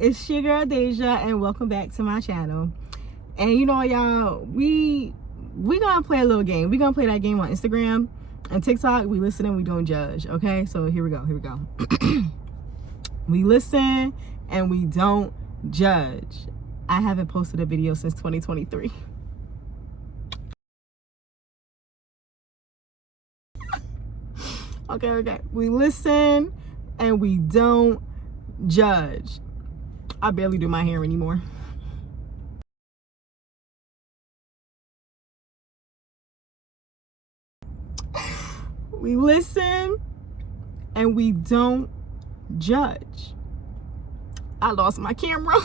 it's your girl Deja, and welcome back to my channel. And you know, y'all, we gonna play a little game. We gonna play that game on Instagram and TikTok. We listen and we don't judge. Okay, so here we go. We listen and we don't judge. I haven't posted a video since 2023. Okay. We listen and we don't judge. I barely do my hair anymore. We listen and we don't judge. I lost my camera.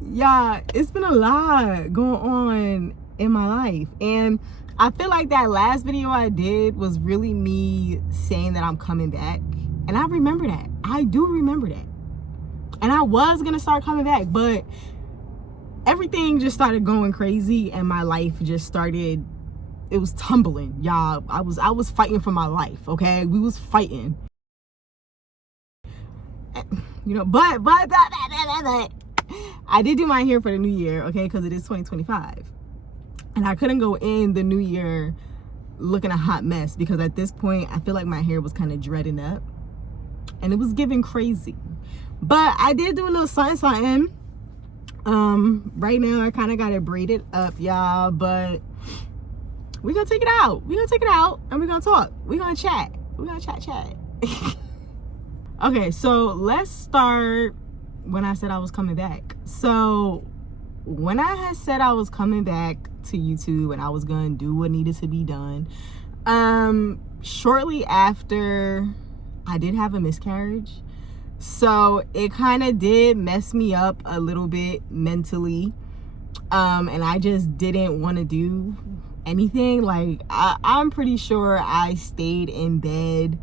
Yeah, it's been a lot going on in my life, and I feel like that last video I did was really me saying that I'm coming back, and I remember that. I do remember that, and I was gonna start coming back, but everything just started going crazy and my life just started, it was tumbling, y'all. I was fighting for my life. Okay, we was fighting, you know, but I did do my hair for the new year, okay, because it is 2025. And I couldn't go in the new year looking a hot mess, because at this point, I feel like my hair was kind of dreading up. And it was giving crazy. But I did do a little something. Right now, I kind of got it braided up, y'all. But we're going to take it out. We're going to take it out and we're going to talk. We're going to chat. We're going to chat. Okay, so let's start when I said I was coming back. So when I had said I was coming back to YouTube and I was gonna do what needed to be done, shortly after I did have a miscarriage, so it kind of did mess me up a little bit mentally, and I just didn't want to do anything. Like I'm pretty sure I stayed in bed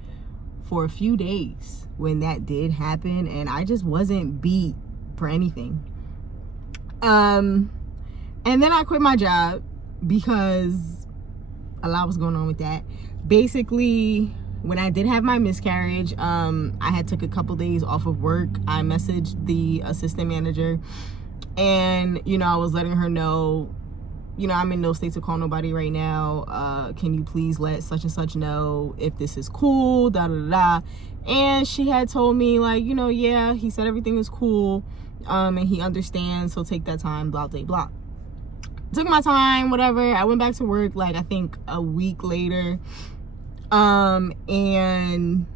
for a few days when that did happen, and I just wasn't beat for anything. And then I quit my job because a lot was going on with that. Basically, when I did have my miscarriage, I had took a couple days off of work. I messaged the assistant manager, and you know, I was letting her know, you know, I'm in no state to call nobody right now. Can you please let such and such know if this is cool, and she had told me, like, you know, yeah, he said everything is cool, and he understands, so take that time, blah blah blah. Took my time, whatever. I went back to work, like, I think a week later, and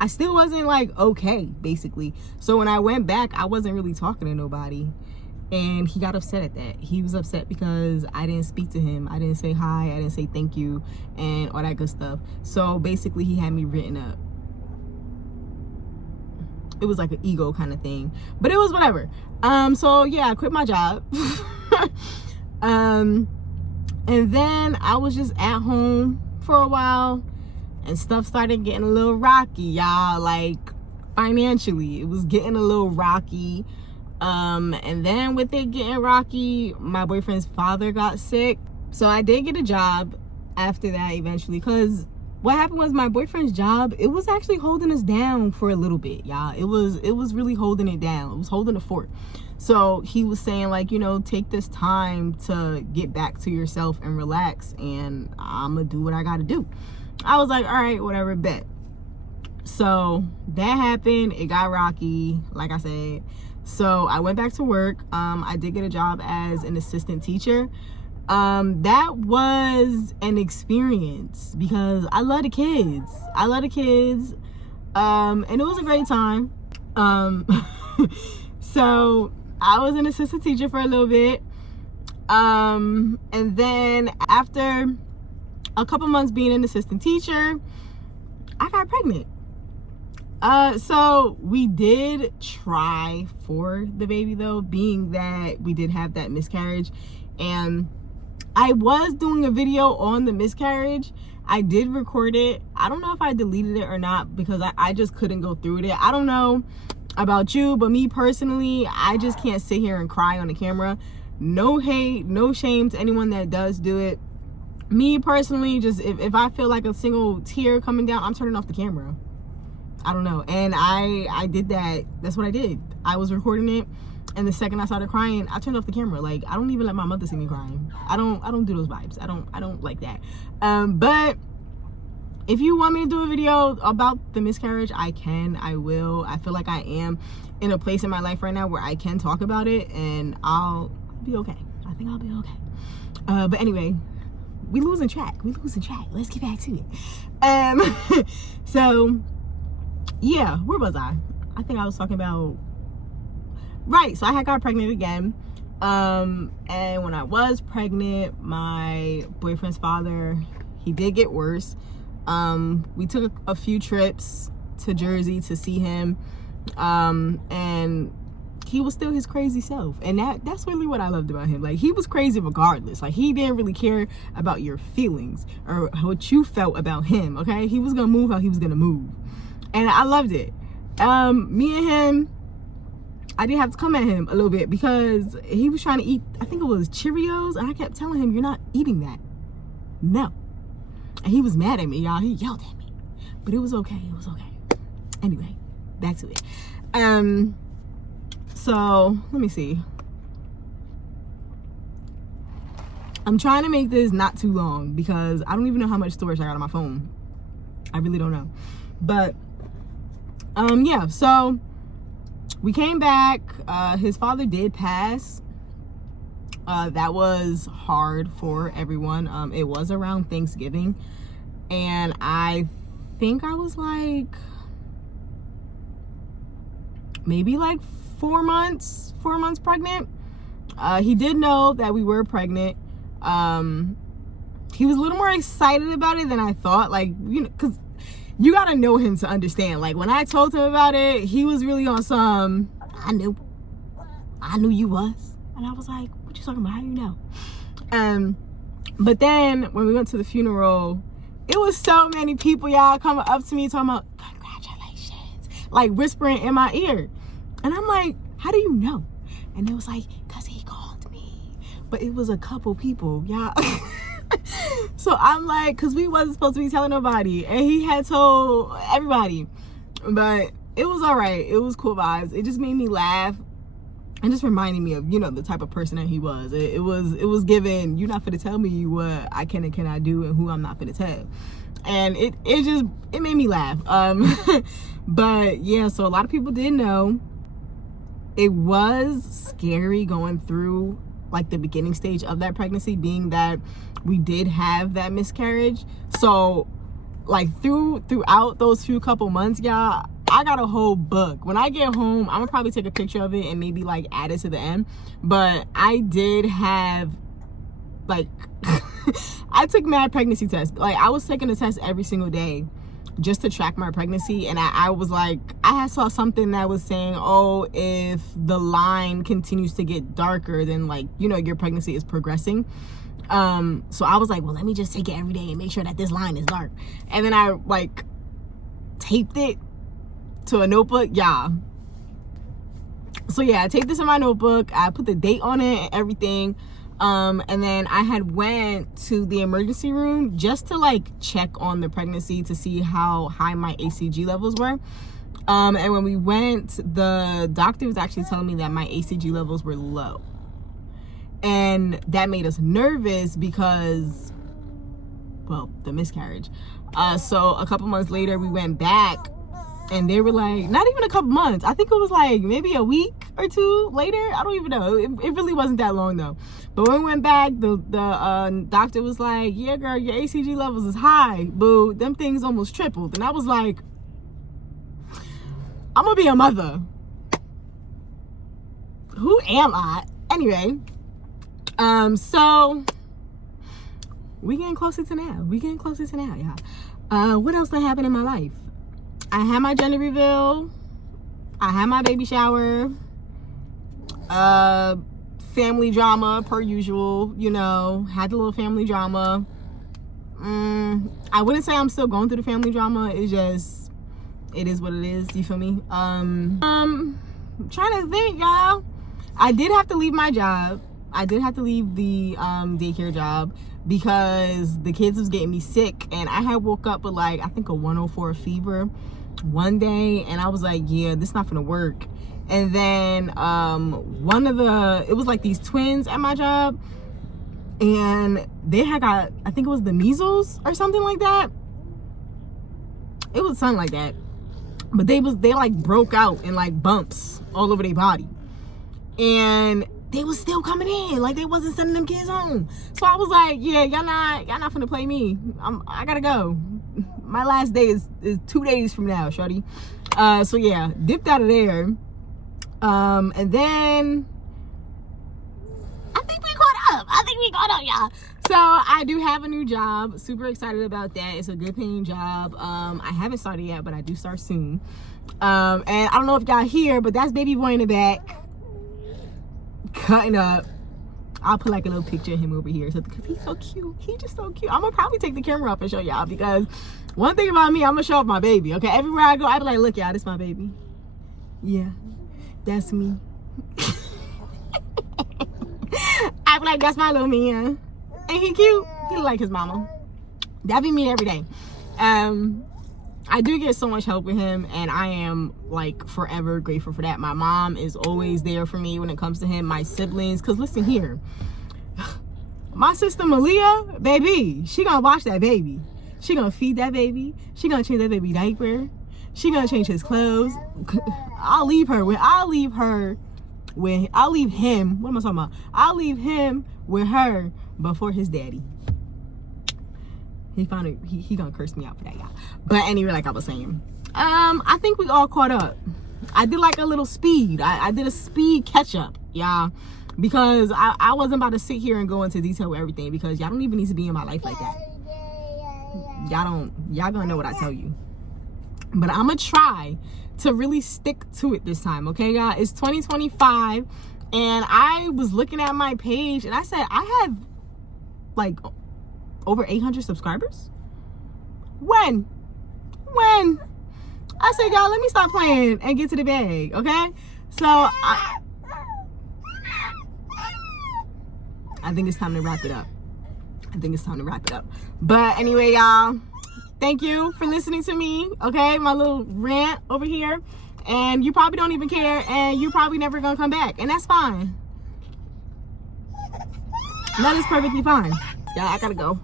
I still wasn't like okay, basically. So when I went back, I wasn't really talking to nobody, and he got upset at that. He was upset because I didn't speak to him. I didn't say hi, I didn't say thank you, and all that good stuff. So basically, he had me written up. It was like an ego kind of thing, but it was whatever. So yeah, I quit my job. And then I was just at home for a while, and stuff started getting a little rocky, y'all. Like, financially, it was getting a little rocky. And then with it getting rocky, my boyfriend's father got sick. So I did get a job after that eventually, because what happened was my boyfriend's job, it was actually holding us down for a little bit, y'all. It was really holding it down. It was holding the fort. So he was saying, like, you know, take this time to get back to yourself and relax, and I'm gonna do what I gotta do. I was like, all right, whatever, bet. So that happened. It got rocky, like I said. So I went back to work. I did get a job as an assistant teacher. That was an experience because I love the kids. And it was a great time. So I was an assistant teacher for a little bit. And then after a couple months being an assistant teacher, I got pregnant. So we did try for the baby, though, being that we did have that miscarriage, and I was doing a video on the miscarriage. I did record it. I don't know if I deleted it or not, because I just couldn't go through it. I don't know about you, but me personally, I just can't sit here and cry on the camera. No hate, no shame to anyone that does do it. Me personally, just if I feel like a single tear coming down, I'm turning off the camera. I don't know. And I did that. That's what I did. I was recording it, and the second I started crying, I turned off the camera. Like, I don't even let my mother see me crying. I don't do those vibes. I don't like that. But if you want me to do a video about the miscarriage, I can. I will. I feel like I am in a place in my life right now where I can talk about it, and I'll be okay. I think I'll be okay. But anyway, we losing track. Let's get back to it. So yeah, where was I think I was talking about, right, so I had got pregnant again. And when I was pregnant, my boyfriend's father, he did get worse. We took a few trips to Jersey to see him, and he was still his crazy self, and that's really what I loved about him. Like, he was crazy regardless. Like, he didn't really care about your feelings or what you felt about him. Okay, he was gonna move how he was gonna move, and I loved it. Me and him, I did have to come at him a little bit because he was trying to eat, I think it was Cheerios, and I kept telling him, you're not eating that. No. And he was mad at me, y'all. He yelled at me, but it was okay. Anyway, back to it. So let me see. I'm trying to make this not too long because I don't even know how much storage I got on my phone. I really don't know. But yeah, so we came back. His father did pass. That was hard for everyone. It was around Thanksgiving, and I think I was like maybe like 4 months pregnant. He did know that we were pregnant. He was a little more excited about it than I thought, like, you know, because you gotta know him to understand. Like, when I told him about it, he was really on some, I knew you was. And I was like, what you talking about? How do you know? But then when we went to the funeral, it was so many people, y'all, coming up to me talking about congratulations, like whispering in my ear. And I'm like, how do you know? And it was like, cause he called me. But it was a couple people, y'all. So I'm like, cause we wasn't supposed to be telling nobody, and he had told everybody. But it was all right. It was cool vibes. It just made me laugh. And just reminding me of, you know, the type of person that he was. It was given, you're not finna tell me what I can and cannot do and who I'm not finna tell. And it made me laugh. But yeah, so a lot of people didn't know. It was scary going through like the beginning stage of that pregnancy, being that we did have that miscarriage. So like throughout those few couple months, y'all, I got a whole book. When I get home, I'm gonna probably take a picture of it and maybe like add it to the end. But I did have like I took mad pregnancy tests. Like, I was taking a test every single day just to track my pregnancy. And I was like, I had saw something that was saying, oh, if the line continues to get darker, then, like, you know, your pregnancy is progressing. So I was like, well, let me just take it every day and make sure that this line is dark. And then I like taped it to a notebook. Yeah. So yeah, I taped this in my notebook. I put the date on it and everything. And then I had went to the emergency room just to like check on the pregnancy to see how high my HCG levels were. And when we went, the doctor was actually telling me that my HCG levels were low. And that made us nervous because, well, the miscarriage. So a couple months later, we went back and they were like, not even a couple months. I think it was like maybe a week or two later. I don't even know. It really wasn't that long though. But when we went back, the doctor was like, yeah, girl, your HCG levels is high. Boo, them things almost tripled. And I was like, I'm gonna be a mother. Who am I? Anyway, so we getting closer to now. Y'all. What else that happened in my life? I had my gender reveal. I had my baby shower. Family drama per usual, you know, had the little family drama. I wouldn't say I'm still going through the family drama. It's just, it is what it is. You feel me? I'm trying to think, y'all. I did have to leave my job. I did have to leave the daycare job because the kids was getting me sick, and I had woke up with like, I think a 104 fever. one day, and I was like, yeah, this not gonna work. And then it was like these twins at my job, and they had got, I think it was the measles or something like that. It was something like that. But they like broke out in like bumps all over their body. And they was still coming in. Like, they wasn't sending them kids home. So I was like, yeah, y'all not finna play me. I gotta go. My last day is 2 days from now, shorty. So yeah, dipped out of there. And then I think we caught up, y'all. So I do have a new job. Super excited about that. It's a good paying job. I haven't started yet, but I do start soon. And I don't know if y'all hear, but that's baby boy in the back cutting up. I'll put like a little picture of him over here because he's so cute. He's just so cute. I'm gonna probably take the camera off and show y'all, because one thing about me, I'm gonna show off my baby. Okay, everywhere I go, I be like, look, y'all, this my baby. Yeah, that's me. I be like, that's my little man. Ain't he cute? He look like his mama. That be me every day. I do get so much help with him, and I am like forever grateful for that. My mom is always there for me when it comes to him. My siblings, because listen here, my sister Malia, baby, she gonna watch that baby. She gonna feed that baby. She gonna change that baby diaper. She gonna change his clothes. I'll leave him with her before his daddy. He gonna curse me out for that, y'all. But anyway, like I was saying, I think we all caught up. I did like a little speed. I did a speed catch up, y'all, because I wasn't about to sit here and go into detail with everything, because y'all don't even need to be in my life like that. Y'all gonna know what I tell you. But I'm gonna try to really stick to it this time, okay, y'all? It's 2025, and I was looking at my page, and I said I have like over 800 subscribers. When I said, y'all, let me stop playing and get to the bag, okay? So I think it's time to wrap it up. But anyway, y'all, thank you for listening to me, okay? My little rant over here. And you probably don't even care, and you're probably never gonna come back, and that's fine. That is perfectly fine. Yeah, I gotta go.